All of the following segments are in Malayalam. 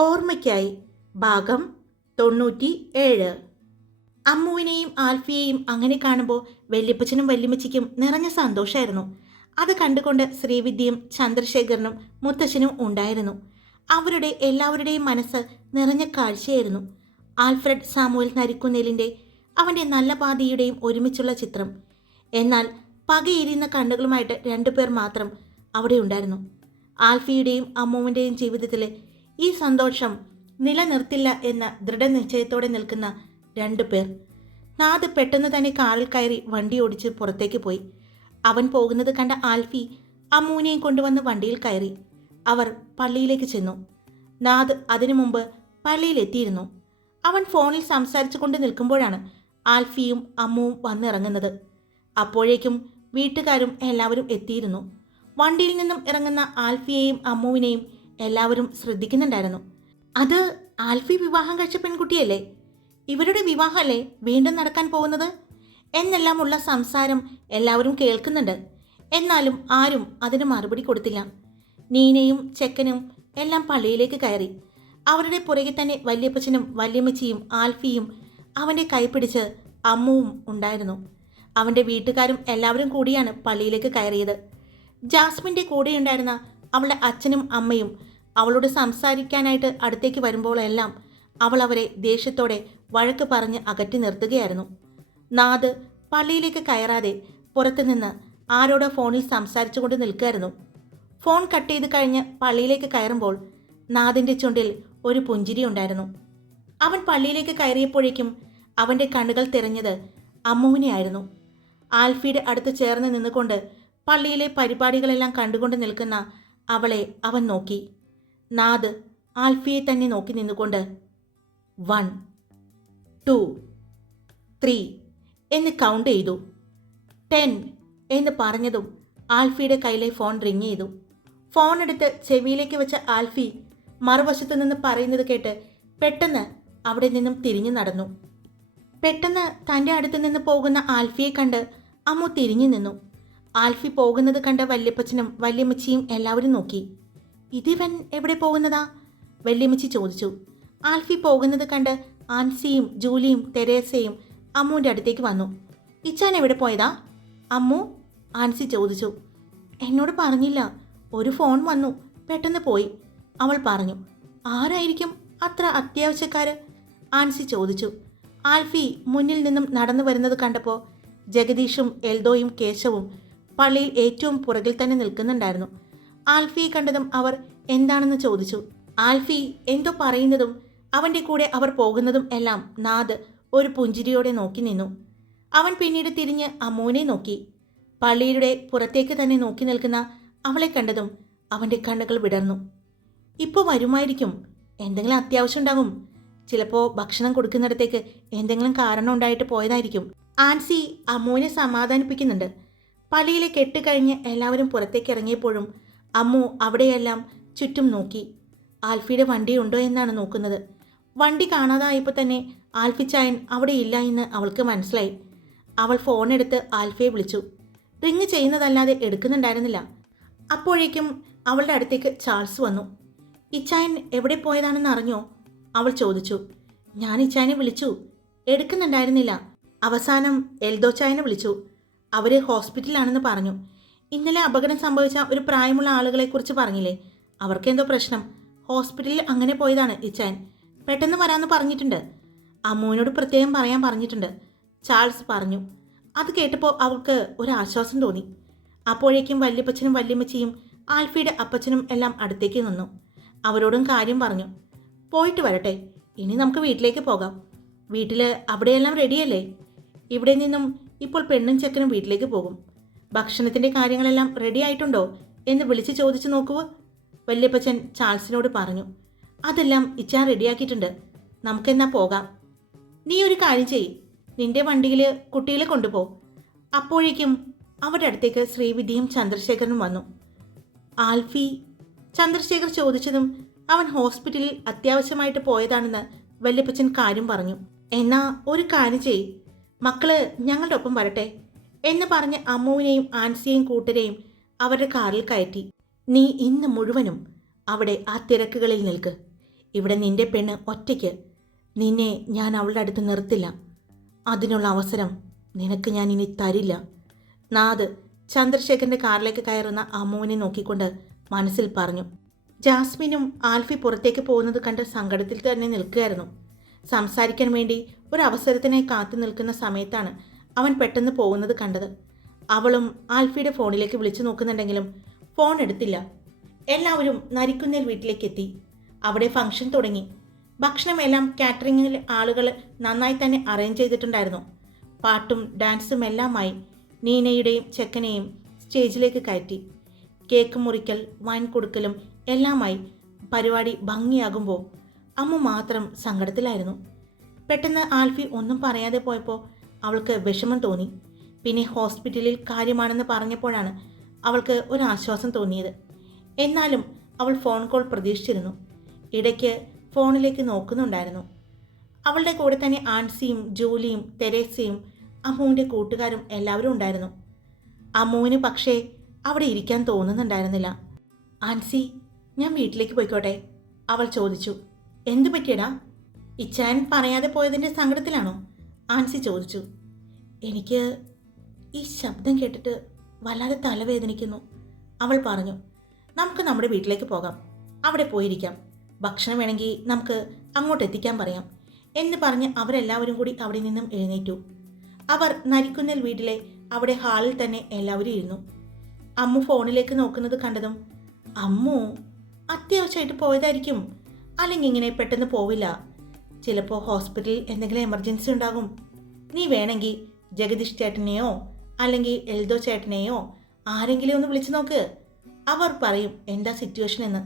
ഓർമ്മയ്ക്കായി ഭാഗം 97. അമ്മുവിനെയും ആൽഫിയെയും അങ്ങനെ കാണുമ്പോൾ വല്യപ്പച്ചനും വല്യമ്മച്ചിക്കും നിറഞ്ഞ സന്തോഷമായിരുന്നു. അത് കണ്ടുകൊണ്ട് ശ്രീവിദ്യയും ചന്ദ്രശേഖരനും മുത്തശ്ശനും ഉണ്ടായിരുന്നു. അവരുടെ എല്ലാവരുടെയും മനസ്സ് നിറഞ്ഞ കാഴ്ചയായിരുന്നു ആൽഫ്രഡ് സാമുവൽ നരിക്കുന്നേലിൻ്റെ അവൻ്റെ നല്ല പാതിയുടെയും ഒരുമിച്ചുള്ള ചിത്രം. എന്നാൽ പകയെരിയുന്ന കണ്ണുകളുമായിട്ട് രണ്ടുപേർ മാത്രം അവിടെ ഉണ്ടായിരുന്നു. ആൽഫിയുടെയും അമ്മുവിൻ്റെയും ജീവിതത്തിൽ ഈ സന്തോഷം നിലനിർത്തില്ല എന്ന ദൃഢനിശ്ചയത്തോടെ നിൽക്കുന്ന രണ്ടു പേർ. നാദ് പെട്ടെന്ന് തന്നെ കാറിൽ കയറി വണ്ടി ഓടിച്ച് പുറത്തേക്ക് പോയി. അവൻ പോകുന്നത് കണ്ട ആൽഫി അമ്മുവിനെയും കൊണ്ടുവന്ന് വണ്ടിയിൽ കയറി. അവർ പള്ളിയിലേക്ക് ചെന്നു. നാദ് അതിനു മുമ്പ് പള്ളിയിലെത്തിയിരുന്നു. അവൻ ഫോണിൽ സംസാരിച്ചു കൊണ്ട് നിൽക്കുമ്പോഴാണ് ആൽഫിയും അമ്മുവും വന്നിറങ്ങുന്നത്. അപ്പോഴേക്കും വീട്ടുകാരും എല്ലാവരും എത്തിയിരുന്നു. വണ്ടിയിൽ നിന്നും ഇറങ്ങുന്ന ആൽഫിയെയും അമ്മുവിനെയും എല്ലാവരും ശ്രദ്ധിക്കുന്നുണ്ടായിരുന്നു. അത് ആൽഫി വിവാഹം കഴിച്ച പെൺകുട്ടിയല്ലേ? ഇവരുടെ വിവാഹമല്ലേ വീണ്ടും നടക്കാൻ പോകുന്നത് എന്നെല്ലാമുള്ള സംസാരം എല്ലാവരും കേൾക്കുന്നുണ്ട്. എന്നാലും ആരും അതിന് മറുപടി കൊടുത്തില്ല. നീനയും ചെക്കനും എല്ലാം പള്ളിയിലേക്ക് കയറി. അവരുടെ പുറകെ തന്നെ വല്യപ്പച്ചനും വല്യമ്മച്ചിയും ആൽഫിയും അവൻ്റെ കൈപിടിച്ച് അമ്മുവും ഉണ്ടായിരുന്നു. അവൻ്റെ വീട്ടുകാരും എല്ലാവരും കൂടിയാണ് പള്ളിയിലേക്ക് കയറിയത്. ജാസ്മിൻ്റെ കൂടെയുണ്ടായിരുന്ന അവളുടെ അച്ഛനും അമ്മയും അവളോട് സംസാരിക്കാനായിട്ട് അടുത്തേക്ക് വരുമ്പോഴെല്ലാം അവൾ അവരെ ദേഷ്യത്തോടെ വഴക്ക് പറഞ്ഞ് അകറ്റി നിർത്തുകയായിരുന്നു. നാദ് പള്ളിയിലേക്ക് കയറാതെ പുറത്തുനിന്ന് ആരോടോ ഫോണിൽ സംസാരിച്ചു കൊണ്ട് നിൽക്കുകയായിരുന്നു. ഫോൺ കട്ട് ചെയ്ത് കഴിഞ്ഞ് പള്ളിയിലേക്ക് കയറുമ്പോൾ നാദിൻ്റെ ചുണ്ടിൽ ഒരു പുഞ്ചിരി ഉണ്ടായിരുന്നു. അവൻ പള്ളിയിലേക്ക് കയറിയപ്പോഴേക്കും അവൻ്റെ കണ്ണുകൾ തിരഞ്ഞത് അമ്മുവിനെയായിരുന്നു. ആൽഫിയുടെ അടുത്ത് ചേർന്ന് നിന്നുകൊണ്ട് പള്ളിയിലെ പരിപാടികളെല്ലാം കണ്ടുകൊണ്ട് നിൽക്കുന്ന അവളെ അവൻ നോക്കി. നാദ് ആൽഫിയെ തന്നെ നോക്കി നിന്നുകൊണ്ട് 1, 2, 3 എന്ന് കൗണ്ട് ചെയ്തു. 10 എന്ന് പറഞ്ഞതും ആൽഫിയുടെ കയ്യിലെ ഫോൺ റിങ് ചെയ്തു. ഫോൺ എടുത്ത് ചെവിയിലേക്ക് വെച്ച ആൽഫി മറുവശത്തു നിന്ന് പറയുന്നത് കേട്ട് പെട്ടെന്ന് അവിടെ നിന്നും തിരിഞ്ഞു നടന്നു. പെട്ടെന്ന് തൻ്റെ അടുത്ത് നിന്ന് പോകുന്ന ആൽഫിയെ കണ്ട് അമ്മു തിരിഞ്ഞു നിന്നു. ആൽഫി പോകുന്നത് കണ്ട വല്യപ്പച്ചനും വല്യമ്മച്ചിയും എല്ലാവരും നോക്കി. ഇതിവൻ എവിടെ പോകുന്നതാ? വല്യമ്മച്ചി ചോദിച്ചു. ആൽഫി പോകുന്നത് കണ്ട് ആൻസിയും ജൂലിയും തെരേസയും അമ്മുവിൻ്റെ അടുത്തേക്ക് വന്നു. ഇച്ചാൻ എവിടെ പോയതാ അമ്മു? ആൻസി ചോദിച്ചു. എന്നോട് പറഞ്ഞില്ല, ഒരു ഫോൺ വന്നു, പെട്ടെന്ന് പോയി, അവൾ പറഞ്ഞു. ആരായിരിക്കും അത്ര അത്യാവശ്യക്കാര്? ആൻസി ചോദിച്ചു. ആൽഫി മുന്നിൽ നിന്നും നടന്നു വരുന്നത് കണ്ടപ്പോൾ ജഗദീഷും എൽദോയും കേശവും പള്ളിയിൽ ഏറ്റവും പുറകിൽ തന്നെ നിൽക്കുന്നുണ്ടായിരുന്നു. ആൽഫിയെ കണ്ടതും അവർ എന്താണെന്ന് ചോദിച്ചു. ആൽഫി എന്തോ പറയുന്നതും അവൻ്റെ കൂടെ അവർ പോകുന്നതും എല്ലാം നാദ് ഒരു പുഞ്ചിരിയോടെ നോക്കി നിന്നു. അവൻ പിന്നീട് തിരിഞ്ഞ് അമ്മുവിനെ നോക്കി. പള്ളിയുടെ പുറത്തേക്ക് തന്നെ നോക്കി നിൽക്കുന്ന അവളെ കണ്ടതും അവൻ്റെ കണ്ണുകൾ വിടർന്നു. ഇപ്പോൾ വരുമായിരിക്കും, എന്തെങ്കിലും അത്യാവശ്യം ഉണ്ടാകും, ചിലപ്പോൾ ഭക്ഷണം കൊടുക്കുന്നിടത്തേക്ക് എന്തെങ്കിലും കാരണം ഉണ്ടായിട്ട് പോയതായിരിക്കും. ആൻസി അമ്മുവിനെ സമാധാനിപ്പിക്കുന്നുണ്ട്. പള്ളിയിലെ കെട്ട് കഴിഞ്ഞ് എല്ലാവരും പുറത്തേക്ക് ഇറങ്ങിയപ്പോഴും അമ്മു അവിടെയെല്ലാം ചുറ്റും നോക്കി. ആൽഫിയുടെ വണ്ടി ഉണ്ടോ എന്നാണ് നോക്കുന്നത്. വണ്ടി കാണാതായപ്പോൾ തന്നെ ആൽഫിച്ചായൻ അവിടെ ഇല്ല എന്ന് അവൾക്ക് മനസ്സിലായി. അവൾ ഫോണെടുത്ത് ആൽഫിയെ വിളിച്ചു. റിങ് ചെയ്യുന്നതല്ലാതെ എടുക്കുന്നുണ്ടായിരുന്നില്ല. അപ്പോഴേക്കും അവളുടെ അടുത്തേക്ക് ചാൾസ് വന്നു. ഇച്ചായൻ എവിടെ പോയതാണെന്ന് അറിഞ്ഞോ? അവൾ ചോദിച്ചു. ഞാൻ ഇച്ചായനെ വിളിച്ചു, എടുക്കുന്നുണ്ടായിരുന്നില്ല. അവസാനം എൽദോച്ചായനെ വിളിച്ചു, അവർ ഹോസ്പിറ്റലിലാണെന്ന് പറഞ്ഞു. ഇന്നലെ അപകടം സംഭവിച്ച ഒരു പ്രായമുള്ള ആളുകളെക്കുറിച്ച് പറഞ്ഞില്ലേ, അവർക്കെന്തോ പ്രശ്നം, ഹോസ്പിറ്റലിൽ അങ്ങനെ പോയതാണ് ഇച്ചായൻ. പെട്ടെന്ന് വരാമെന്ന് പറഞ്ഞിട്ടുണ്ട്. അമ്മുവിനോട് പ്രത്യേകം പറയാൻ പറഞ്ഞിട്ടുണ്ട്, ചാൾസ് പറഞ്ഞു. അത് കേട്ടപ്പോൾ അവൾക്ക് ഒരാശ്വാസം തോന്നി. അപ്പോഴേക്കും വല്യപ്പച്ചനും വല്യമ്മച്ചിയും ആൽഫിയുടെ അപ്പച്ചനും എല്ലാം അടുത്തേക്ക് നിന്നു. അവരോടും കാര്യം പറഞ്ഞു. പോയിട്ട് വരട്ടെ, ഇനി നമുക്ക് വീട്ടിലേക്ക് പോകാം. വീട്ടിൽ അവിടെയെല്ലാം റെഡിയല്ലേ? ഇവിടെ നിന്നും ഇപ്പോൾ പെണ്ണും ചെക്കനും വീട്ടിലേക്ക് പോകും. ഭക്ഷണത്തിൻ്റെ കാര്യങ്ങളെല്ലാം റെഡി ആയിട്ടുണ്ടോ എന്ന് വിളിച്ച് ചോദിച്ചു നോക്കൂ, വല്യപ്പച്ചൻ ചാൾസിനോട് പറഞ്ഞു. അതെല്ലാം ഇച്ചാൻ റെഡിയാക്കിയിട്ടുണ്ട്, നമുക്കെന്നാ പോകാം. നീ ഒരു കാര്യം ചെയ്യ്, നിന്റെ വണ്ടിയിൽ കുട്ടികളെ കൊണ്ടുപോ. അപ്പോഴേക്കും അവരുടെ അടുത്തേക്ക് ശ്രീവിദ്യയും ചന്ദ്രശേഖരനും വന്നു. ആൽഫി? ചന്ദ്രശേഖർ ചോദിച്ചതും അവൻ ഹോസ്പിറ്റലിൽ അത്യാവശ്യമായിട്ട് പോയതാണെന്ന് വല്യപ്പച്ചൻ കാര്യം പറഞ്ഞു. എന്നാ ഒരു കാര്യം ചെയ്യ്, മക്കള് ഞങ്ങളുടെ ഒപ്പം വരട്ടെ എന്ന് പറഞ്ഞ് അമ്മുവിനെയും ആൻസിയെയും കൂട്ടരെയും അവരുടെ കാറിൽ കയറ്റി. നീ ഇന്ന് മുഴുവനും അവിടെ ആ തിരക്കുകളിൽ നിൽക്ക്. ഇവിടെ നിന്റെ പെണ്ണ് ഒറ്റയ്ക്ക്. നിന്നെ ഞാൻ അവളുടെ അടുത്ത് നിർത്തില്ല. അതിനുള്ള അവസരം നിനക്ക് ഞാൻ ഇനി തരില്ല. നാദ് ചന്ദ്രശേഖരൻ്റെ കാറിലേക്ക് കയറുന്ന അമ്മുവിനെ നോക്കിക്കൊണ്ട് മനസ്സിൽ പറഞ്ഞു. ജാസ്മിനും ആൽഫി പുറത്തേക്ക് പോകുന്നത് കണ്ട് സങ്കടത്തിൽ തന്നെ നിൽക്കുകയായിരുന്നു. സംസാരിക്കാൻ വേണ്ടി ഒരു അവസരത്തിനായി കാത്തു നിൽക്കുന്ന സമയത്താണ് അവൻ പെട്ടെന്ന് പോകുന്നത് കണ്ടത്. അവളും ആൽഫിയുടെ ഫോണിലേക്ക് വിളിച്ചു നോക്കുന്നുണ്ടെങ്കിലും ഫോൺ എടുത്തില്ല. എല്ലാവരും നരിക്കുന്നേൽ വീട്ടിലേക്ക് എത്തി. അവിടെ ഫംഗ്ഷൻ തുടങ്ങി. ഭക്ഷണമെല്ലാം കാറ്ററിംഗിൽ ആളുകൾ നന്നായി തന്നെ അറേഞ്ച് ചെയ്തിട്ടുണ്ടായിരുന്നു. പാട്ടും ഡാൻസും എല്ലാമായി നീനയുടെയും ചെക്കനെയും സ്റ്റേജിലേക്ക് കയറ്റി. കേക്ക് മുറിക്കൽ, വൈൻ കൊടുക്കലും എല്ലാമായി പരിപാടി ഭംഗിയാകുമ്പോൾ അമ്മു മാത്രം സങ്കടത്തിലായിരുന്നു. പെട്ടെന്ന് ആൽഫി ഒന്നും പറയാതെ പോയപ്പോൾ അവൾക്ക് വിഷമം തോന്നി. പിന്നെ ഹോസ്പിറ്റലിൽ കാര്യമാണെന്ന് പറഞ്ഞപ്പോഴാണ് അവൾക്ക് ഒരു ആശ്വാസം തോന്നിയത്. എന്നാലും അവൾ ഫോൺ കോൾ പ്രതീക്ഷിച്ചിരുന്നു. ഇടയ്ക്ക് ഫോണിലേക്ക് നോക്കുന്നുണ്ടായിരുന്നു. അവളുടെ കൂടെ തന്നെ ആൻസിയും ജൂലിയും തെരേസയും അമ്മുവിൻ്റെ കൂട്ടുകാരും എല്ലാവരും ഉണ്ടായിരുന്നു. അമ്മുവിന് പക്ഷേ അവിടെ ഇരിക്കാൻ തോന്നുന്നുണ്ടായിരുന്നില്ല. ആൻസി, ഞാൻ വീട്ടിലേക്ക് പോയിക്കോട്ടെ? അവൾ ചോദിച്ചു. എന്തു പറ്റിയടാ? ഇച്ചാൻ പറയാതെ പോയതിൻ്റെ സങ്കടത്തിലാണോ? ആൻസി ചോദിച്ചു. എനിക്ക് ഈ ശബ്ദം കേട്ടിട്ട് വല്ലാതെ തലവേദനിക്കുന്നു, അവൾ പറഞ്ഞു. നമുക്ക് നമ്മുടെ വീട്ടിലേക്ക് പോകാം, അവിടെ പോയിരിക്കാം. ഭക്ഷണം വേണമെങ്കിൽ നമുക്ക് അങ്ങോട്ട് എത്തിക്കാൻ പറയാം എന്ന് പറഞ്ഞ് അവരെല്ലാവരും കൂടി അവിടെ നിന്നും എഴുന്നേറ്റു. അവർ നരിക്കുന്നേൽ വീട്ടിലെ അവിടെ ഹാളിൽ തന്നെ എല്ലാവരും ഇരുന്നു. അമ്മു ഫോണിലേക്ക് നോക്കുന്നത് കണ്ടതും, അമ്മു അത്യാവശ്യമായിട്ട് പോയതായിരിക്കും, അല്ലെങ്കിൽ ഇങ്ങനെ പെട്ടെന്ന് പോവില്ല. ചിലപ്പോൾ ഹോസ്പിറ്റലിൽ എന്തെങ്കിലും എമർജൻസി ഉണ്ടാകും. നീ വേണമെങ്കിൽ ജഗദീഷ് ചേട്ടനെയോ അല്ലെങ്കിൽ എൽദോ ചേട്ടനെയോ ആരെങ്കിലും ഒന്ന് വിളിച്ചു നോക്ക്, അവർ പറയും എന്താ സിറ്റുവേഷൻ എന്ന്,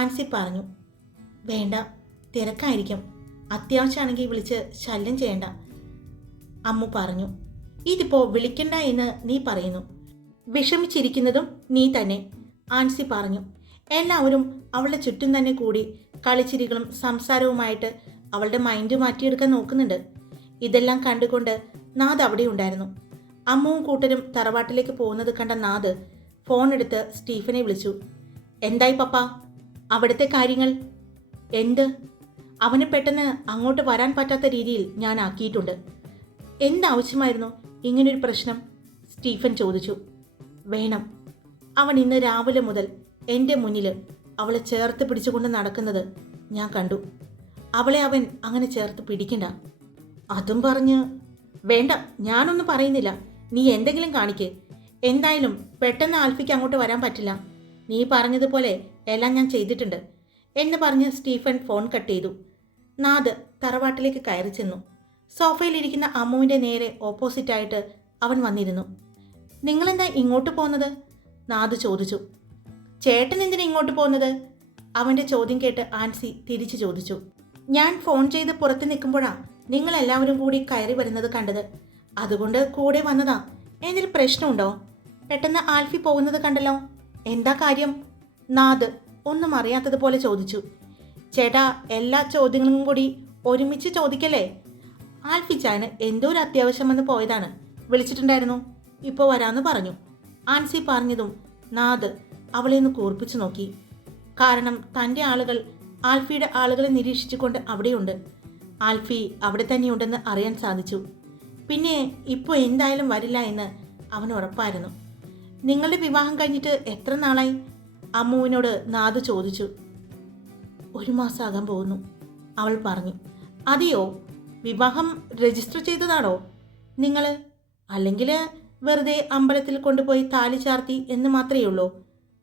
ആൻസി പറഞ്ഞു. വേണ്ട, തിരക്കായിരിക്കും, അത്യാവശ്യമാണെങ്കിൽ വിളിച്ച് ശല്യം ചെയ്യണ്ട, അമ്മു പറഞ്ഞു. ഇതിപ്പോൾ വിളിക്കണ്ട എന്ന് നീ പറയുന്നു, വിഷമിച്ചിരിക്കുന്നതും നീ തന്നെ, ആൻസി പറഞ്ഞു. എല്ലാവരും അവളുടെ ചുറ്റും തന്നെ കൂടി കളിച്ചിരികളും സംസാരവുമായിട്ട് അവളുടെ മൈൻഡ് മാറ്റിയെടുക്കാൻ നോക്കുന്നുണ്ട്. ഇതെല്ലാം കണ്ടുകൊണ്ട് നാദ് അവിടെ ഉണ്ടായിരുന്നു. അമ്മുവും കൂട്ടരും തറവാട്ടിലേക്ക് പോകുന്നത് കണ്ട നാദ് ഫോൺ എടുത്ത് സ്റ്റീഫനെ വിളിച്ചു. എന്തായി പപ്പ, അവിടുത്തെ കാര്യങ്ങൾ? എന്ത്? അവന് പെട്ടെന്ന് അങ്ങോട്ട് വരാൻ പറ്റാത്ത രീതിയിൽ ഞാൻ ആക്കിയിട്ടുണ്ട്. എന്താവശ്യമായിരുന്നു ഇങ്ങനൊരു പ്രശ്നം? സ്റ്റീഫൻ ചോദിച്ചു. വേണം, അവൻ ഇന്ന് രാവിലെ മുതൽ എൻ്റെ മുന്നിൽ അവളെ ചേർത്ത് പിടിച്ചുകൊണ്ട് നടക്കുന്നത് ഞാൻ കണ്ടു. അവളെ അവൻ അങ്ങനെ ചേർത്ത് പിടിക്കണ്ട. അതും പറഞ്ഞ് വേണ്ട, ഞാനൊന്നും പറയുന്നില്ല, നീ എന്തെങ്കിലും കാണിക്ക്. എന്തായാലും പെട്ടെന്ന് ആൽഫിക്ക് അങ്ങോട്ട് വരാൻ പറ്റില്ല. നീ പറഞ്ഞതുപോലെ എല്ലാം ഞാൻ ചെയ്തിട്ടുണ്ട് എന്ന് പറഞ്ഞ് സ്റ്റീഫൻ ഫോൺ കട്ട് ചെയ്തു. നാദ് തറവാട്ടിലേക്ക് കയറി ചെന്നു. സോഫയിലിരിക്കുന്ന അമ്മുവിൻ്റെ നേരെ ഓപ്പോസിറ്റായിട്ട് അവൻ വന്നിരുന്നു. നിങ്ങളെന്താ ഇങ്ങോട്ട് പോകുന്നത്? നാദ് ചോദിച്ചു. ചേട്ടൻ എന്തിനാ ഇങ്ങോട്ട് പോകുന്നത്? അവൻ്റെ ചോദ്യം കേട്ട് ആൻസി തിരിച്ചു ചോദിച്ചു. ഞാൻ ഫോൺ ചെയ്ത് പുറത്ത് നിൽക്കുമ്പോഴാണ് നിങ്ങളെല്ലാവരും കൂടി കയറി വരുന്നത് കണ്ടത്, അതുകൊണ്ട് കൂടെ വന്നതാ. എന്തെങ്കിലും പ്രശ്നമുണ്ടോ? പെട്ടെന്ന് ആൽഫി പോകുന്നത് കണ്ടല്ലോ, എന്താ കാര്യം? നാദ് ഒന്നും അറിയാത്തതുപോലെ ചോദിച്ചു. ചേട്ടാ, എല്ലാ ചോദ്യങ്ങളും കൂടി ഒരുമിച്ച് ചോദിക്കല്ലേ? ആൽഫി ചായന് എന്തോ ഒരു അത്യാവശ്യം വന്ന് പോയതാണ്, വിളിച്ചിട്ടുണ്ടായിരുന്നു, ഇപ്പോൾ വരാമെന്ന് പറഞ്ഞു. ആൻസി പറഞ്ഞതും നാദ് അവളെ ഒന്ന് കൂർപ്പിച്ചു നോക്കി. കാരണം തൻ്റെ ആളുകൾ ആൽഫിയുടെ ആളുകളെ നിരീക്ഷിച്ചുകൊണ്ട് അവിടെയുണ്ട്. ആൽഫി അവിടെ തന്നെയുണ്ടെന്ന് അറിയാൻ സാധിച്ചു. പിന്നെ ഇപ്പോൾ എന്തായാലും വരില്ല എന്ന് അവന് ഉറപ്പായിരുന്നു. നിങ്ങളുടെ വിവാഹം കഴിഞ്ഞിട്ട് എത്ര നാളായി? അമ്മുവിനോട് നാദ് ചോദിച്ചു. 1 മാസമാകാൻ പോകുന്നു, അവൾ പറഞ്ഞു. അതെയോ? വിവാഹം രജിസ്റ്റർ ചെയ്തതാണോ നിങ്ങൾ? അല്ലെങ്കിൽ വെറുതെ അമ്പലത്തിൽ കൊണ്ടുപോയി താലി ചാർത്തി എന്ന് മാത്രമേ ഉള്ളൂ?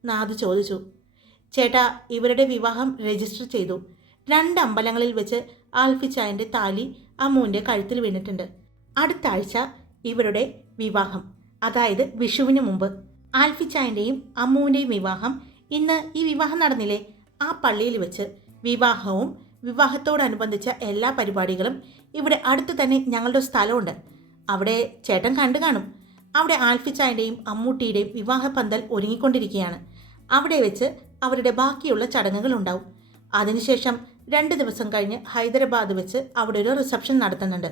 നാദ് ചോദിച്ചു. ചേട്ടാ, ഇവരുടെ വിവാഹം രജിസ്റ്റർ ചെയ്തു. 2 അമ്പലങ്ങളിൽ വെച്ച് ആൽഫി ചായൻ്റെ താലി അമ്മുവിൻ്റെ കഴുത്തിൽ വീണിട്ടുണ്ട്. അടുത്ത ആഴ്ച ഇവരുടെ വിവാഹം, അതായത് വിഷുവിന് മുമ്പ്. ആൽഫി ചായൻ്റെയും അമ്മുവിൻ്റെയും വിവാഹം ഇന്ന് ഈ വിവാഹം നടന്നില്ലേ, ആ പള്ളിയിൽ വെച്ച്. വിവാഹവും വിവാഹത്തോടനുബന്ധിച്ച എല്ലാ പരിപാടികളും ഇവിടെ അടുത്ത് തന്നെ ഞങ്ങളുടെ സ്ഥലമുണ്ട്, അവിടെ ചേട്ടൻ കണ്ടു കാണും. അവിടെ ആൽഫി ചായൻ്റെയും അമ്മൂട്ടിയുടെയും വിവാഹ പന്തൽ ഒരുങ്ങിക്കൊണ്ടിരിക്കുകയാണ്. അവിടെ വെച്ച് അവരുടെ ബാക്കിയുള്ള ചടങ്ങുകളുണ്ടാവും. അതിനുശേഷം 2 ദിവസം കഴിഞ്ഞ് ഹൈദരാബാദ് വെച്ച് അവിടെ ഒരു റിസപ്ഷൻ നടത്തുന്നുണ്ട്.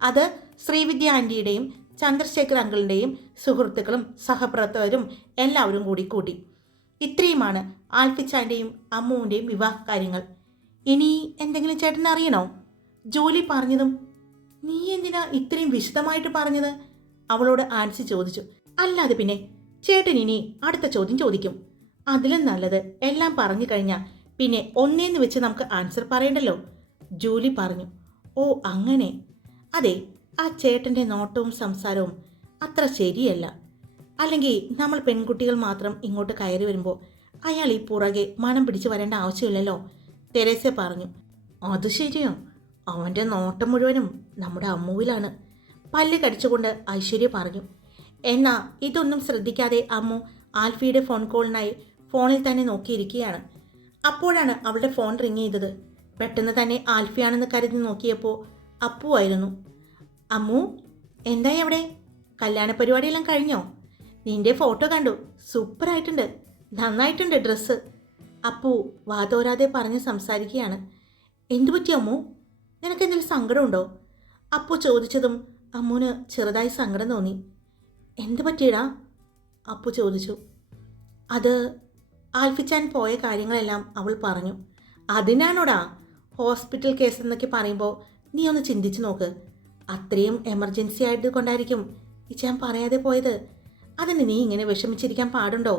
അത് ശ്രീവിദ്യ ആൻറ്റിയുടെയും ചന്ദ്രശേഖർ അങ്കിളിൻ്റെയും സുഹൃത്തുക്കളും സഹപ്രവർത്തകരും എല്ലാവരും കൂടി കൂട്ടി. ഇത്രയുമാണ് ആൽഫി ചായൻ്റെയും അമ്മുവിൻ്റെയും വിവാഹ കാര്യങ്ങൾ. ഇനി എന്തെങ്കിലും ചേട്ടൻ അറിയണോ? ജോലി പറഞ്ഞതും നീ എന്തിനാ ഇത്രയും വിശദമായിട്ട് പറഞ്ഞത്? അവളോട് ആൻസി ചോദിച്ചു. അല്ലാതെ പിന്നെ ചേട്ടൻ ഇനി അടുത്ത ചോദ്യം ചോദിക്കും. അതിലും നല്ലത് എല്ലാം പറഞ്ഞു കഴിഞ്ഞാൽ പിന്നെ ഒന്നേന്ന് വെച്ച് നമുക്ക് ആൻസർ പറയണ്ടല്ലോ, ജൂലി പറഞ്ഞു. ഓ അങ്ങനെ. അതെ, ആ ചേട്ടൻ്റെ നോട്ടവും സംസാരവും അത്ര ശരിയല്ല. അല്ലെങ്കിൽ നമ്മൾ പെൺകുട്ടികൾ മാത്രം ഇങ്ങോട്ട് കയറി വരുമ്പോൾ അയാൾ ഈ പുറകെ മനം പിടിച്ച് വരേണ്ട ആവശ്യമില്ലല്ലോ, തെരേസ പറഞ്ഞു. അത് ശരിയോ, അവൻ്റെ നോട്ടം മുഴുവനും നമ്മുടെ അമ്മുവിലാണ്, പല്ല് കടിച്ചുകൊണ്ട് ഐശ്വര്യ പറഞ്ഞു. എന്നാ ഇതൊന്നും ശ്രദ്ധിക്കാതെ അമ്മു ആൽഫിയുടെ ഫോൺ കോളിനായി ഫോണിൽ തന്നെ നോക്കിയിരിക്കുകയാണ്. അപ്പോഴാണ് അവളുടെ ഫോൺ റിങ് ചെയ്തത്. പെട്ടെന്ന് തന്നെ ആൽഫിയാണെന്ന് കരുതി നോക്കിയപ്പോൾ അപ്പു ആയിരുന്നു. അമ്മു, എന്തായി അവിടെ? കല്യാണ പരിപാടിയെല്ലാം കഴിഞ്ഞോ? നിന്റെ ഫോട്ടോ കണ്ടു, സൂപ്പറായിട്ടുണ്ട്, നന്നായിട്ടുണ്ട് ഡ്രസ്സ്. അപ്പു വാതോരാതെ പറഞ്ഞ് സംസാരിക്കുകയാണ്. എന്തു പറ്റി അമ്മു? നിനക്കെന്തെങ്കിലും സങ്കടമുണ്ടോ? അപ്പു ചോദിച്ചതും അമ്മുവിന് ചെറുതായി സങ്കടം തോന്നി. എന്തു പറ്റിയടാ? അപ്പു ചോദിച്ചു. അത് ആൽഫിച്ചാൻ പോയ കാര്യങ്ങളെല്ലാം അവൾ പറഞ്ഞു. അതിനാണോടാ ഹോസ്പിറ്റൽ കേസ് എന്നൊക്കെ പറയുമ്പോൾ നീ ഒന്ന് ചിന്തിച്ചു നോക്ക്. അത്രയും എമർജൻസി ആയിട്ട് കൊണ്ടായിരിക്കും ഇച്ചാൻ പറയാതെ പോയത്. അതിന് നീ ഇങ്ങനെ വിഷമിച്ചിരിക്കാൻ പാടുണ്ടോ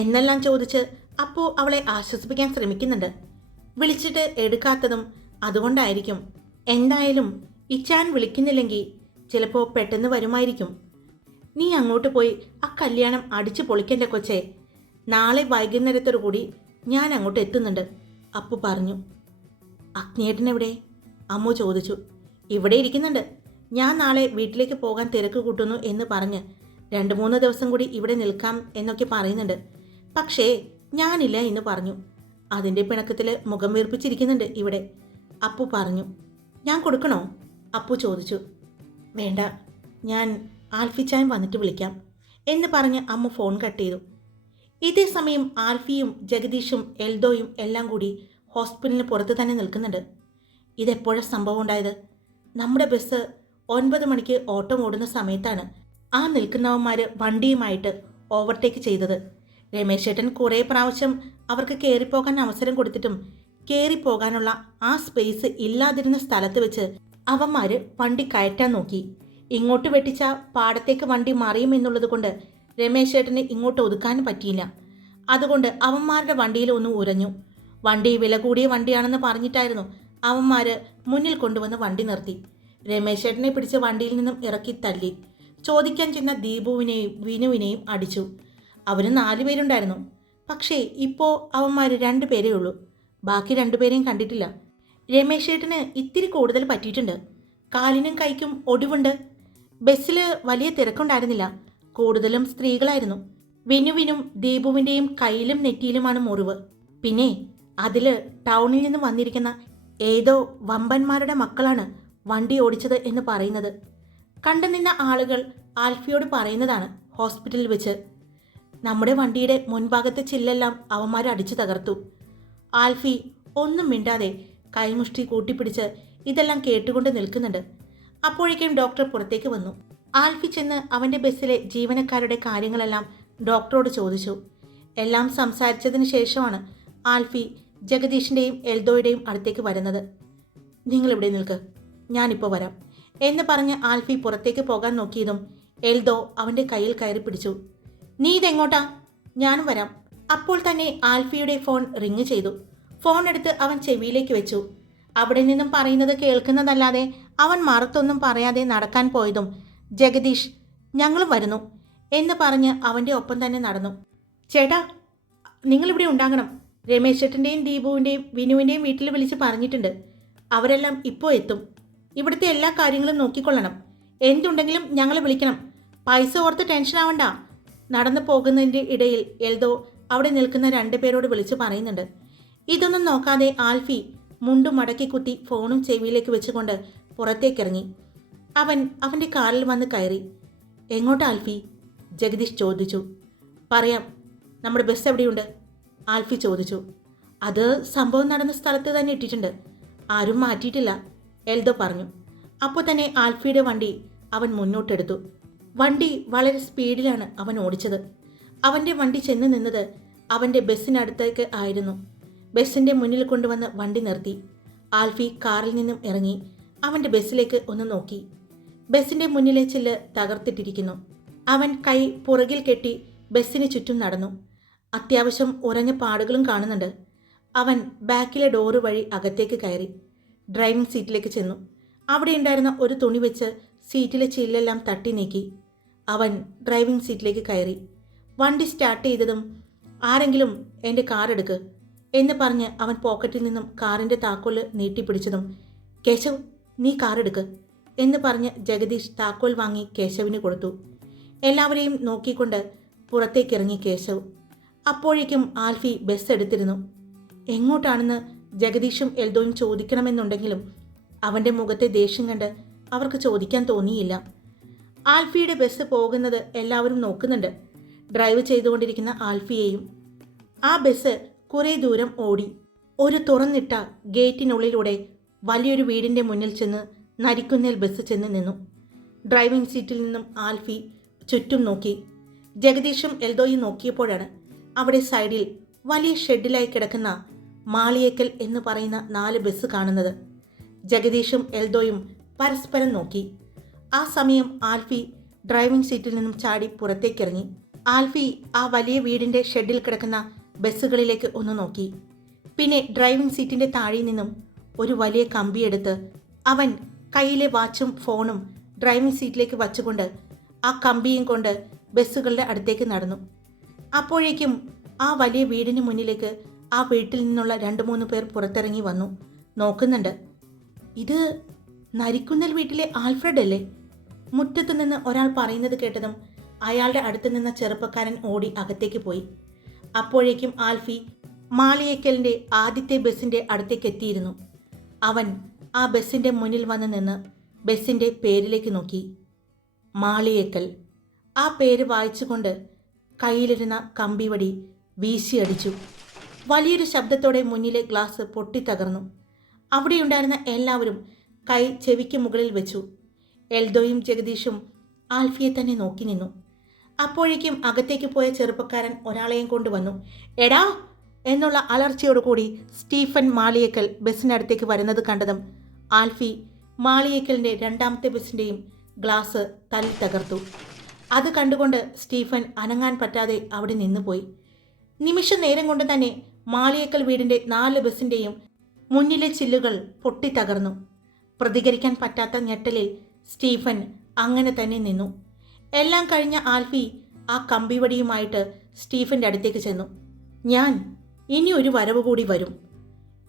എന്നെല്ലാം ചോദിച്ച് അപ്പോൾ അവളെ ആശ്വസിപ്പിക്കാൻ ശ്രമിക്കുന്നുണ്ട്. വിളിച്ചിട്ട് എടുക്കാത്തതും അതുകൊണ്ടായിരിക്കും. എന്തായാലും ഇച്ചാൻ വിളിക്കുന്നില്ലെങ്കിൽ ചിലപ്പോൾ പെട്ടെന്ന് വരുമായിരിക്കും. നീ അങ്ങോട്ട് പോയി ആ കല്യാണം അടിച്ചു പൊളിക്കണ്ട കൊച്ചേ. നാളെ വൈകുന്നേരത്തോടു കൂടി ഞാൻ അങ്ങോട്ട് എത്തുന്നുണ്ട്, അപ്പു പറഞ്ഞു. അഗ്നിയേട്ടൻ എവിടെ? അമ്മു ചോദിച്ചു. ഇവിടെ ഇരിക്കുന്നുണ്ട്. ഞാൻ നാളെ വീട്ടിലേക്ക് പോകാൻ തിരക്ക് കൂട്ടുന്നു എന്ന് പറഞ്ഞ് 2-3 ദിവസം കൂടി ഇവിടെ നിൽക്കാം എന്നൊക്കെ പറയുന്നുണ്ട്. പക്ഷേ ഞാനില്ല എന്ന് പറഞ്ഞു. അതിൻ്റെ പിണക്കത്തിൽ മുഖം വീർപ്പിച്ചിരിക്കുന്നുണ്ട് ഇവിടെ, അപ്പു പറഞ്ഞു. ഞാൻ കൊടുക്കണോ? അപ്പു ചോദിച്ചു. വേണ്ട, ഞാൻ ആൽഫിച്ചാൻ വന്നിട്ട് വിളിക്കാം എന്ന് പറഞ്ഞ് അമ്മ ഫോൺ കട്ട് ചെയ്തു. ഇതേ സമയം ആൽഫിയും ജഗദീഷും എൽദോയും എല്ലാം കൂടി ഹോസ്പിറ്റലിന് പുറത്ത് തന്നെ നിൽക്കുന്നുണ്ട്. ഇതെപ്പോഴാണ് സംഭവം ഉണ്ടായത്? നമ്മുടെ ബസ് 9 മണിക്ക് ഓട്ടം ഓടുന്ന സമയത്താണ് ആ നിൽക്കുന്നവന്മാർ വണ്ടിയുമായിട്ട് ഓവർടേക്ക് ചെയ്തത്. രമേശ് ചേട്ടൻ കുറേ പ്രാവശ്യം അവർക്ക് കയറിപ്പോകാൻ അവസരം കൊടുത്തിട്ടും കയറിപ്പോകാനുള്ള ആ സ്പേസ് ഇല്ലാതിരുന്ന സ്ഥലത്ത് വെച്ച് അവന്മാർ വണ്ടി കയറ്റാൻ നോക്കി. ഇങ്ങോട്ട് വെട്ടിച്ച പാടത്തേക്ക് വണ്ടി മറിയുമെന്നുള്ളത് കൊണ്ട് രമേശ് ചേട്ടന് ഇങ്ങോട്ട് ഒതുക്കാനും പറ്റിയില്ല. അതുകൊണ്ട് അവന്മാരുടെ വണ്ടിയിൽ ഒന്ന് ഉരഞ്ഞു. വണ്ടി വില കൂടിയ വണ്ടിയാണെന്ന് പറഞ്ഞിട്ടായിരുന്നു അവന്മാർ മുന്നിൽ കൊണ്ടുവന്ന് വണ്ടി നിർത്തി. രമേശ് ചേട്ടനെ പിടിച്ച് വണ്ടിയിൽ നിന്നും ഇറക്കി തല്ലി. ചോദിക്കാൻ ചെന്ന ദീപുവിനെയും വിനുവിനെയും അടിച്ചു. അവർ 4 പേരുണ്ടായിരുന്നു. പക്ഷേ ഇപ്പോൾ അവന്മാർ 2 പേരേ ഉള്ളൂ. ബാക്കി 2 പേരെയും കണ്ടിട്ടില്ല. രമേശ് ചേട്ടന് ഇത്തിരി കൂടുതൽ പറ്റിയിട്ടുണ്ട്. കാലിനും കൈക്കും ഒടിവുണ്ട്. ബസ്സിൽ വലിയ തിരക്കുണ്ടായിരുന്നില്ല. കൂടുതലും സ്ത്രീകളായിരുന്നു. വിനുവിനും ദീപുവിൻ്റെയും കയ്യിലും നെറ്റിയിലുമാണ് മുറിവ്. പിന്നെ അതിൽ ടൗണിൽ നിന്ന് വന്നിരിക്കുന്ന ഏതോ വമ്പന്മാരുടെ മക്കളാണ് വണ്ടി ഓടിച്ചത് എന്ന് പറയുന്നത്. കണ്ടു നിന്ന ആളുകൾ ആൽഫിയോട് പറയുന്നതാണ് ഹോസ്പിറ്റലിൽ വെച്ച്. നമ്മുടെ വണ്ടിയുടെ മുൻഭാഗത്തെ ചില്ലെല്ലാം അവന്മാർ അടിച്ചു തകർത്തു. ആൽഫി ഒന്നും മിണ്ടാതെ കൈമുഷ്ടി കൂട്ടിപ്പിടിച്ച് ഇതെല്ലാം കേട്ടുകൊണ്ട് നിൽക്കുന്നുണ്ട്. അപ്പോഴേക്കും ഡോക്ടർ പുറത്തേക്ക് വന്നു. ആൽഫി ചെന്ന് അവൻ്റെ ബസ്സിലെ ജീവനക്കാരുടെ കാര്യങ്ങളെല്ലാം ഡോക്ടറോട് ചോദിച്ചു. എല്ലാം സംസാരിച്ചതിന് ശേഷമാണ് ആൽഫി ജഗദീഷിൻ്റെയും എൽദോയുടെയും അടുത്തേക്ക് വരുന്നത്. നിങ്ങളിവിടെ നിൽക്ക്, ഞാനിപ്പോൾ വരാം എന്ന് പറഞ്ഞ് ആൽഫി പുറത്തേക്ക് പോകാൻ നോക്കിയതും എൽദോ അവൻ്റെ കയ്യിൽ കയറി പിടിച്ചു. നീ ഇതെങ്ങോട്ടാ? ഞാനും വരാം. അപ്പോൾ തന്നെ ആൽഫിയുടെ ഫോൺ റിങ് ചെയ്തു. ഫോൺ എടുത്ത് അവൻ ചെവിയിലേക്ക് വെച്ചു. അവിടെ നിന്നും പറയുന്നത് കേൾക്കുന്നതല്ലാതെ അവൻ മറുത്തൊന്നും പറയാതെ നടക്കാൻ പോയതും ജഗദീഷ് ഞങ്ങളും വരുന്നു എന്ന് പറഞ്ഞ് അവൻ്റെ ഒപ്പം തന്നെ നടന്നു. ചേട്ടാ, നിങ്ങളിവിടെ ഉണ്ടാകണം. രമേശ് ചേട്ടൻ്റെയും ദീപുവിൻ്റെയും വിനുവിൻ്റെയും വീട്ടിൽ വിളിച്ച് പറഞ്ഞിട്ടുണ്ട്. അവരെല്ലാം ഇപ്പോൾ എത്തും. ഇവിടുത്തെ എല്ലാ കാര്യങ്ങളും നോക്കിക്കൊള്ളണം. എന്തുണ്ടെങ്കിലും ഞങ്ങളെ വിളിക്കണം. പൈസ ഓർത്ത് ടെൻഷൻ ആവണ്ട. നടന്നു പോകുന്നതിൻ്റെ ഇടയിൽ എൽദോ അവിടെ നിൽക്കുന്ന 2 പേരോട് വിളിച്ച് പറയുന്നുണ്ട്. ഇതൊന്നും നോക്കാതെ ആൽഫി മുണ്ടും മടക്കി കുത്തി ഫോണും ചെവിയിലേക്ക് വെച്ചുകൊണ്ട് പുറത്തേക്കിറങ്ങി. അവൻ്റെ കാറിൽ വന്ന് കയറി. എങ്ങോട്ടാ ആൽഫി? ജഗദീഷ് ചോദിച്ചു. പറയാം, നമ്മുടെ ബസ് എവിടെയുണ്ട്? ആൽഫി ചോദിച്ചു. അത് സംഭവം നടന്ന സ്ഥലത്ത് തന്നെ ഇട്ടിട്ടുണ്ട്, ആരും മാറ്റിയിട്ടില്ല, എൽദോ പറഞ്ഞു. അപ്പോൾ തന്നെ ആൽഫിയുടെ വണ്ടി അവൻ മുന്നോട്ടെടുത്തു. വണ്ടി വളരെ സ്പീഡിലാണ് അവൻ ഓടിച്ചത്. അവൻ്റെ വണ്ടി ചെന്ന് നിന്നത് അവൻ്റെ ബസ്സിനടുത്തേക്ക് ആയിരുന്നു. ബസ്സിൻ്റെ മുന്നിൽ കൊണ്ടുവന്ന് വണ്ടി നിർത്തി. ആൽഫി കാറിൽ നിന്നും ഇറങ്ങി അവൻ്റെ ബസ്സിലേക്ക് ഒന്ന് നോക്കി. ബസ്സിൻ്റെ മുന്നിലെ ചില്ല് തകർത്തിട്ടിരിക്കുന്നു. അവൻ കൈ പുറകിൽ കെട്ടി ബസ്സിന് ചുറ്റും നടന്നു. അത്യാവശ്യം ഉറഞ്ഞ പാടുകളും കാണുന്നുണ്ട്. അവൻ ബാക്കിലെ ഡോറ് വഴി അകത്തേക്ക് കയറി ഡ്രൈവിംഗ് സീറ്റിലേക്ക് ചെന്നു. അവിടെ ഉണ്ടായിരുന്ന ഒരു തുണി വെച്ച് സീറ്റിലെ ചില്ലെല്ലാം തട്ടി നീക്കി. അവൻ ഡ്രൈവിംഗ് സീറ്റിലേക്ക് കയറി. വണ്ടി സ്റ്റാർട്ട് ചെയ്തതും ആരെങ്കിലും എൻ്റെ കാർ എടുക്ക് എന്ന് പറഞ്ഞ് അവൻ പോക്കറ്റിൽ നിന്നും കാറിൻ്റെ താക്കോല് നീട്ടിപ്പിടിച്ചതും കേശവ് നീ കാർ എടുക്ക് എന്ന് പറഞ്ഞ് ജഗദീഷ് താക്കോൽ വാങ്ങി കേശവിന് കൊടുത്തു. എല്ലാവരെയും നോക്കിക്കൊണ്ട് പുറത്തേക്കിറങ്ങി കേശവ്. അപ്പോഴേക്കും ആൽഫി ബസ് എടുത്തിരുന്നു. എങ്ങോട്ടാണെന്ന് ജഗദീഷും എൽദോയും ചോദിക്കണമെന്നുണ്ടെങ്കിലും അവൻ്റെ മുഖത്തെ ദേഷ്യം കണ്ട് അവർക്ക് ചോദിക്കാൻ തോന്നിയില്ല. ആൽഫിയുടെ ബസ് പോകുന്നത് എല്ലാവരും നോക്കുന്നുണ്ട്, ഡ്രൈവ് ചെയ്തുകൊണ്ടിരിക്കുന്ന ആൽഫിയെയും. ആ ബസ് കുറേ ദൂരം ഓടി ഒരു തുറന്നിട്ട ഗേറ്റിനുള്ളിലൂടെ വലിയൊരു വീടിൻ്റെ മുന്നിൽ ചെന്ന് നരിക്കുന്നേൽ ബസ് ചെന്ന് നിന്നു. ഡ്രൈവിംഗ് സീറ്റിൽ നിന്നും ആൽഫി ചുറ്റും നോക്കി. ജഗദീഷും എൽദോയും നോക്കിയപ്പോഴാണ് അവിടെ സൈഡിൽ വലിയ ഷെഡിലായി കിടക്കുന്ന മാളിയേക്കൽ എന്ന് പറയുന്ന 4 ബസ് കാണുന്നത്. ജഗദീഷും എൽദോയും പരസ്പരം നോക്കി. ആ സമയം ആൽഫി ഡ്രൈവിംഗ് സീറ്റിൽ നിന്നും ചാടി പുറത്തേക്കിറങ്ങി. ആൽഫി ആ വലിയ വീടിൻ്റെ ഷെഡിൽ കിടക്കുന്ന ബസ്സുകളിലേക്ക് ഒന്ന് നോക്കി. പിന്നെ ഡ്രൈവിംഗ് സീറ്റിൻ്റെ താഴെ നിന്നും ഒരു വലിയ കമ്പിയെടുത്ത് അവൻ കയ്യിലെ വാച്ചും ഫോണും ഡ്രൈവിംഗ് സീറ്റിലേക്ക് വച്ചുകൊണ്ട് ആ കമ്പിയും കൊണ്ട് ബസ്സുകളുടെ അടുത്തേക്ക് നടന്നു. അപ്പോഴേക്കും ആ വലിയ വീടിന് മുന്നിലേക്ക് ആ വീട്ടിൽ നിന്നുള്ള 2-3 പേർ പുറത്തിറങ്ങി വന്നു നോക്കുന്നുണ്ട്. ഇത് നരിക്കുന്നൽ വീട്ടിലെ ആൽഫ്രഡ് അല്ലേ? മുറ്റത്ത് നിന്ന് ഒരാൾ പറയുന്നത് കേട്ടതും അയാളുടെ അടുത്ത് നിന്ന ചെറുപ്പക്കാരൻ ഓടി അകത്തേക്ക് പോയി. അപ്പോഴേക്കും ആൽഫി മാളിയേക്കലിൻ്റെ ആദ്യത്തെ ബസ്സിൻ്റെ അടുത്തേക്ക് എത്തിയിരുന്നു. അവൻ ആ ബസ്സിൻ്റെ മുന്നിൽ വന്ന് നിന്ന് ബസ്സിൻ്റെ പേരിലേക്ക് നോക്കി. മാളിയേക്കൽ. ആ പേര് വായിച്ചുകൊണ്ട് കയ്യിലിരുന്ന കമ്പിവടി വീശിയടിച്ചു. വലിയൊരു ശബ്ദത്തോടെ മുന്നിലെ ഗ്ലാസ് പൊട്ടിത്തകർന്നു. അവിടെയുണ്ടായിരുന്ന എല്ലാവരും കൈ ചെവിക്ക് മുകളിൽ വെച്ചു. എൽദോയും ജഗദീഷും ആൽഫിയെ തന്നെ നോക്കി നിന്നു. അപ്പോഴേക്കും അകത്തേക്ക് പോയ ചെറുപ്പക്കാരൻ ഒരാളെയും കൊണ്ടുവന്നു. എടാ എന്നുള്ള അലർച്ചയോടുകൂടി സ്റ്റീഫൻ മാളിയേക്കൽ ബസ്സിനടുത്തേക്ക് വരുന്നത് കണ്ടതും ആൽഫി മാളിയേക്കലിൻ്റെ 2ാമത്തെ ബസ്സിൻ്റെയും ഗ്ലാസ് തല്ലി തകർത്തു. അത് കണ്ടുകൊണ്ട് സ്റ്റീഫൻ അനങ്ങാൻ പറ്റാതെ അവിടെ നിന്നുപോയി. നിമിഷ നേരം കൊണ്ട് തന്നെ മാളിയേക്കൽ വീടിൻ്റെ 4 ബസ്സിൻ്റെയും മുന്നിലെ ചില്ലുകൾ പൊട്ടിത്തകർന്നു. പ്രതികരിക്കാൻ പറ്റാത്ത ഞെട്ടലിൽ സ്റ്റീഫൻ അങ്ങനെ തന്നെ നിന്നു. എല്ലാം കഴിഞ്ഞ ആൽഫി ആ കമ്പിവടിയുമായിട്ട് സ്റ്റീഫൻ്റെ അടുത്തേക്ക് ചെന്നു. ഞാൻ ഇനി ഒരു വരവ് കൂടി വരും.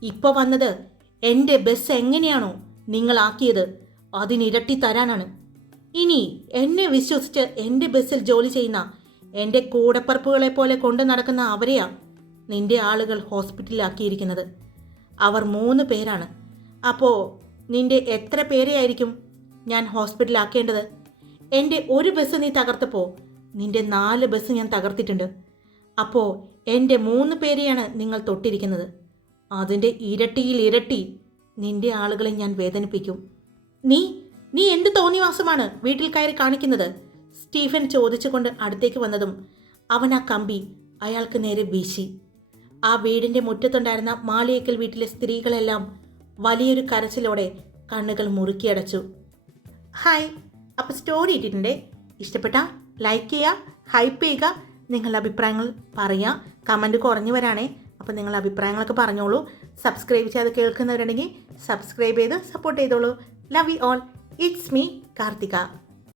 ഇപ്പോൾ വന്നത് എൻ്റെ ബസ് എങ്ങനെയാണോ നിങ്ങളാക്കിയത് അതിനിരട്ടി തരാനാണ്. ഇനി എന്നെ വിശ്വസിച്ച് എൻ്റെ ബസ്സിൽ ജോലി ചെയ്യുന്ന എൻ്റെ കൂടപ്പറപ്പുകളെ പോലെ കൊണ്ടു നടക്കുന്ന അവരെയാ നിൻ്റെ ആളുകൾ ഹോസ്പിറ്റലിലാക്കിയിരിക്കുന്നത്. അവർ 3 പേരാണ്. അപ്പോൾ നിൻ്റെ എത്ര പേരെയായിരിക്കും ഞാൻ ഹോസ്പിറ്റലിലാക്കേണ്ടത്? എൻ്റെ ഒരു ബസ് നീ തകർത്തപ്പോൾ നിൻ്റെ 4 ബസ് ഞാൻ തകർത്തിട്ടുണ്ട്. അപ്പോൾ എൻ്റെ 3 പേരെയാണ് നിങ്ങൾ തൊട്ടിരിക്കുന്നത്. അതിൻ്റെ ഇരട്ടിയിൽ ഇരട്ടി നിൻ്റെ ആളുകളെ ഞാൻ വേദനിപ്പിക്കും. നീ എന്ത് തോന്നിവാസമാണ് വീട്ടിൽ കയറി കാണിക്കുന്നത്? സ്റ്റീഫൻ ചോദിച്ചുകൊണ്ട് അടുത്തേക്ക് വന്നതും അവൻ ആ കമ്പി അയാൾക്ക് നേരെ വീശി. ആ വീടിൻ്റെ മുറ്റത്തുണ്ടായിരുന്ന മാളിയേക്കൽ വീട്ടിലെ സ്ത്രീകളെല്ലാം വലിയൊരു കരച്ചിലോടെ കണ്ണുകൾ മുറുക്കിയടച്ചു. ഹായ്, അപ്പോൾ സ്റ്റോറി ഇട്ടിട്ടുണ്ടേ. ഇഷ്ടപ്പെട്ടാൽ ലൈക്ക് ചെയ്യുക, ഹൈപ്പ് ചെയ്യുക, നിങ്ങളുടെ അഭിപ്രായങ്ങൾ പറയുക. കമൻറ്റ് കുറഞ്ഞു വരാണേ, അപ്പോൾ നിങ്ങളുടെ അഭിപ്രായങ്ങളൊക്കെ പറഞ്ഞോളൂ. സബ്സ്ക്രൈബ് ചെയ്ത് കേൾക്കുന്നവരുണ്ടെങ്കിൽ സബ്സ്ക്രൈബ് ചെയ്ത് സപ്പോർട്ട് ചെയ്തോളൂ. Love you all. It's me Karthika.